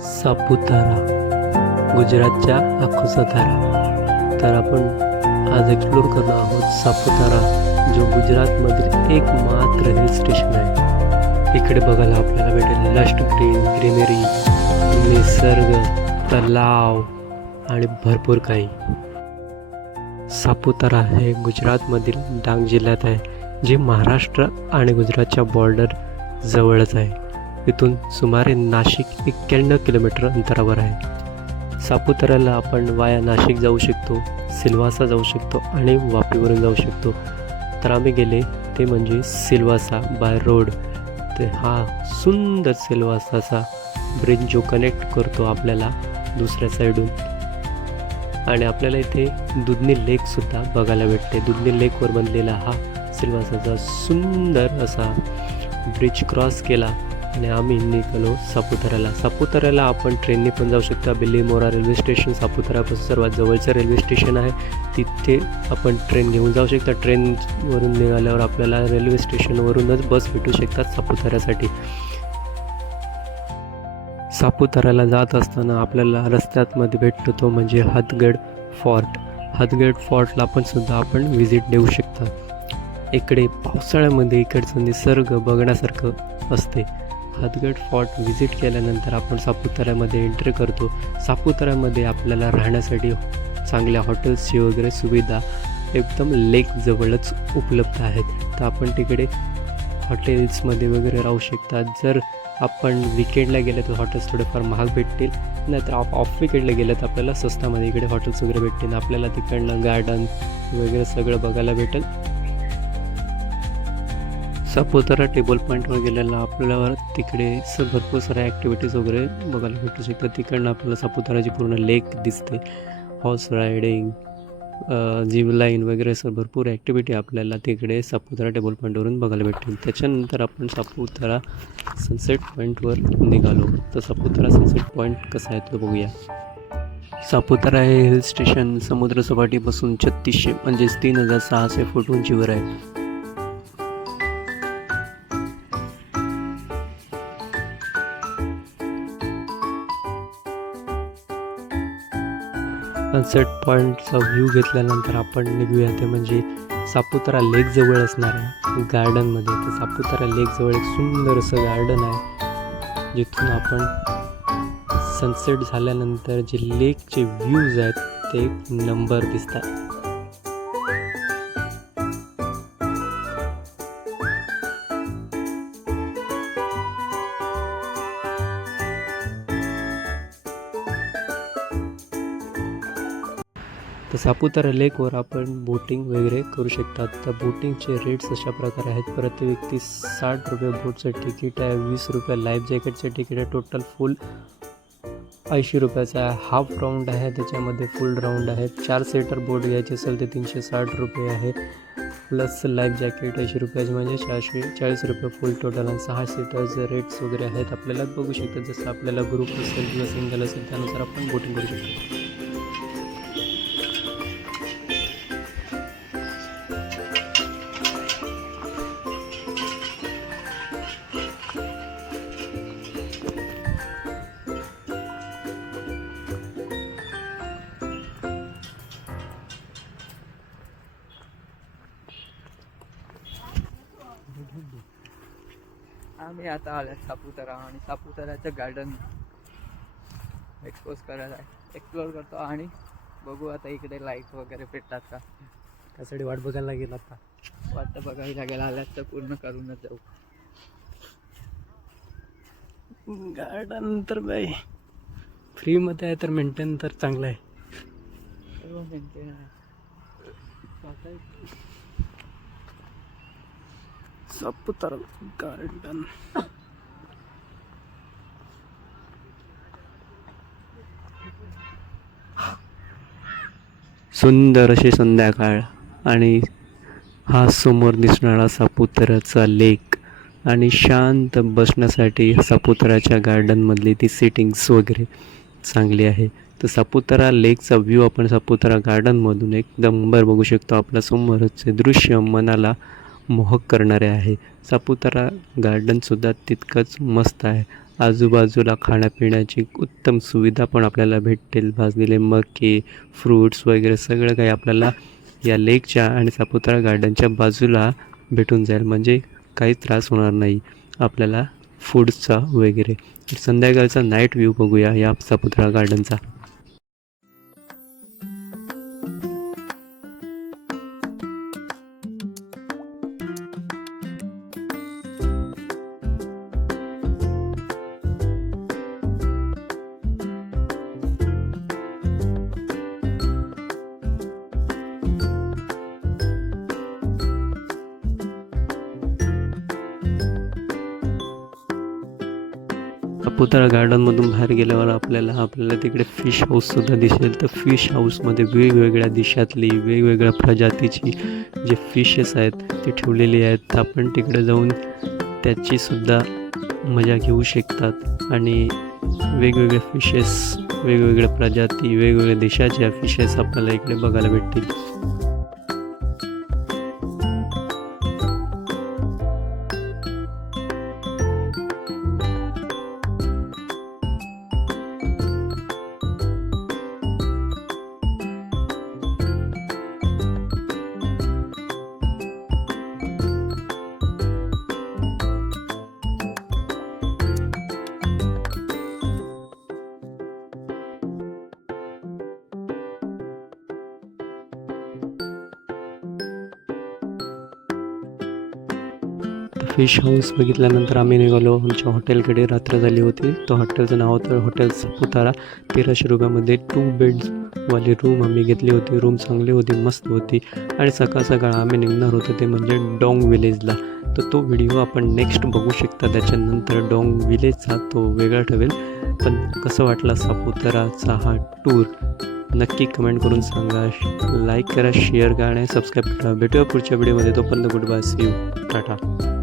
सापुतारा गुजरातच्या अखोसातारा. तर आपण आज एक्सप्लोर करणार आहोत सापुतारा, जो गुजरातमधील एकमात्र हिल स्टेशन आहे. इकडे बघायला आपल्याला भेटेल लस्ट ग्रीनरी, निसर्ग, तलाव आणि भरपूर काही. सापुतारा हे गुजरातमधील डांग जिल्ह्यात आहे, जे महाराष्ट्र आणि गुजरातच्या बॉर्डर जवळच आहे. इथून सुमारे नाशिक 91 किलोमीटर अंतरावर आहे. सापुताऱ्याला आपण वाया नाशिक जाऊ शकतो, सिल्वासा जाऊ शकतो आणि वापीवरून जाऊ शकतो. तर आम्ही गेले ते म्हणजे सिल्वासा बाय रोड. ते हा सुंदर सिल्वासाचा ब्रिज जो कनेक्ट करतो आपल्याला दुसऱ्या साईडून. आणि आपल्याला इथे दुधनी लेकसुद्धा बघायला भेटते. दुधनी लेकवर बनलेला हा सिल्वासाचा सुंदर असा ब्रिज क्रॉस केला आणि आम्ही निघालो सापुताऱ्याला. सापुताऱ्याला आपण ट्रेनने पण जाऊ शकता. बिल्लीमोरा रेल्वे स्टेशन सापुताऱ्यापासून सर्वात जवळचं रेल्वे स्टेशन आहे. तिथे आपण ट्रेन घेऊन जाऊ शकता. ट्रेनवरून निघाल्यावर आपल्याला रेल्वे स्टेशनवरूनच बस भेटू शकतात सापुताऱ्यासाठी. सापुताऱ्याला जात असताना आपल्याला रस्त्यामध्ये भेटतो तो म्हणजे हथगड फोर्ट. हथगड फोर्टला पण सुद्धा आपण व्हिजिट देऊ शकता. इकडे पावसाळ्यामध्ये इकडचं निसर्ग बघण्यासारखं असते. हथगड फोर्ट व्हिजिट केल्यानंतर आपण सापुताऱ्यामध्ये एंट्री करतो. सापुताऱ्यामध्ये आपल्याला राहण्यासाठी चांगल्या हॉटेल्सची वगैरे सुविधा एकदम लेक जवळच उपलब्ध आहेत. तर आपण तिकडे हॉटेल्समध्ये वगैरे राहू शकतात. जर आपण विकेंडला गेलं तर हॉटेल्स थोडेफार महाग भेटतील, नाहीतर ऑफ विकेंडला गेलं तर आपल्याला स्वस्तामध्ये इकडे हॉटेल्स वगैरे भेटतील. आपल्याला तिकडनं गार्डन वगैरे सगळं बघायला भेटेल. सापुतारा टेबल पॉईंटवर गेलेला आपल्याला तिकडे भरपूर साऱ्या ॲक्टिव्हिटीज वगैरे बघायला भेटू शकतात. तिकडनं आपल्याला सापुताराची पूर्ण लेक दिसते. हॉर्स रायडिंग, जिम लाईन वगैरे भरपूर ॲक्टिव्हिटी आपल्याला तिकडे सापुतारा टेबल पॉईंटवरून बघायला भेटतील. त्याच्यानंतर आपण सापुतारा सनसेट पॉईंटवर निघालो. तर सापुतारा सनसेट पॉईंट कसा आहे तो बघूया. सापुतारा हे हिल स्टेशन समुद्रसपाटीपासून 3600 म्हणजेच 3600 फूट उंचीवर आहे. सनसेट पॉईंटचा व्ह्यू घेतल्यानंतर आपण निघूया ते म्हणजे सापुतारा लेकजवळ असणाऱ्या गार्डनमध्ये. तर सापुतारा लेकजवळ एक सुंदर असं गार्डन आहे, जिथून आपण सनसेट झाल्यानंतर जे लेकचे व्ह्यूज आहेत ते एक नंबर दिसतात. तर सापुतारा लेकवर आपण बोटिंग वगैरे करू शकतात. तर बोटिंगचे रेट्स अशा प्रकारे आहेत. प्रति व्यक्ती 60 रुपये बोटचं तिकीट आहे, 20 रुपये लाईफ जॅकेटचं तिकीट आहे. टोटल फुल 80 रुपयाचा आहे. हाफ राऊंड आहे, त्याच्यामध्ये फुल राऊंड आहे. 4 सीटर बोट घ्यायची असेल तर 360 रुपये आहे, प्लस लाईफ जॅकेट 80 रुपयाचे म्हणजे 440 रुपये फुल टोटल. आणि 6 सीटरचे रेट्स वगैरे आहेत. आपल्याला बघू शकतात. जसं आपल्याला ग्रुप असेल किंवा सिंगल असेल त्यानुसार आपण बोटिंग करू शकतो. आम्ही आता आल्यात सापुतारा आणि सापुताऱ्याचं गार्डन एक्सप्लोर करतो आणि बघू आता इकडे लाईट वगैरे भेटतात का. त्यासाठी वाट बघायला लागेल. आता वाट बघायला लागेल. आल्यात तर पूर्ण करूनच जाऊ. गार्डन तर बाई फ्रीमध्ये आहे, तर मेंटेन तर चांगलं आहे. सर्व मेंटेन आहे. सापुतारा गार्डन सुंदर अशी संध्याकाळ आणि हा समोर दिसणारा सापुताऱ्याचा लेक आणि शांत बसण्यासाठी सापुताऱ्याच्या गार्डनमधली ती सेटिंग्स वगैरे चांगली आहे. तर सापुतारा लेकचा व्ह्यू आपण सापुतारा गार्डनमधून एकदम नंबर बघू शकतो. आपल्या समोरचे दृश्य मनाला मोहक करणारे आहे. सापुतारा गार्डनसुद्धा तितकंच मस्त आहे. आजूबाजूला खाण्यापिण्याची उत्तम सुविधा पण आपल्याला भेटेल. भाजलेले मके, फ्रूट्स वगैरे सगळं काही आपल्याला या लेकच्या आणि सापुतारा गार्डनच्या बाजूला भेटून जाईल. म्हणजे काही त्रास होणार नाही आपल्याला फूड्सचा वगैरे. संध्याकाळचा नाईट व्ह्यू बघूया या सापुतारा गार्डनचा. सापुतारा गार्डनमधून बाहेर गेल्यावर आपल्याला तिकडे फिश हाऊससुद्धा दिसेल. तर फिश हाऊसमध्ये वेगवेगळ्या देशातली वेगवेगळ्या प्रजातीची जे फिशेस आहेत ते ठेवलेली आहेत. तर आपण तिकडे जाऊन त्याचीसुद्धा मजा घेऊ शकतात. आणि वेगवेगळे फिशेस, वेगवेगळ्या प्रजाती, वेगवेगळ्या देशाच्या फिशेस आपल्याला इकडे बघायला भेटतील. फिश हाऊस बघितल्यानंतर आम्ही निघालो आमच्या हॉटेलकडे. रात्र झाली होती. तो हॉटेलचं नाव होतं हॉटेल सापुतारा. 1300 रुपयामध्ये 2 बेड्सवाली रूम आम्ही घेतली होती. रूम चांगली होती, मस्त होती. आणि सकाळ आम्ही निघणार होतो ते म्हणजे डोंग विलेजला. तर तो व्हिडिओ आपण नेक्स्ट बघू शकता. त्याच्यानंतर डोंग विलेजचा तो वेगळा ठेवेल. पण कसं वाटला सापुताराचा हा टूर नक्की कमेंट करून सांगा. लाईक करा, शेअर करा आणि सबस्क्राईब करा. भेटूया पुढच्या व्हिडिओमध्ये. तोपर्यंत goodbye, see you, Tata.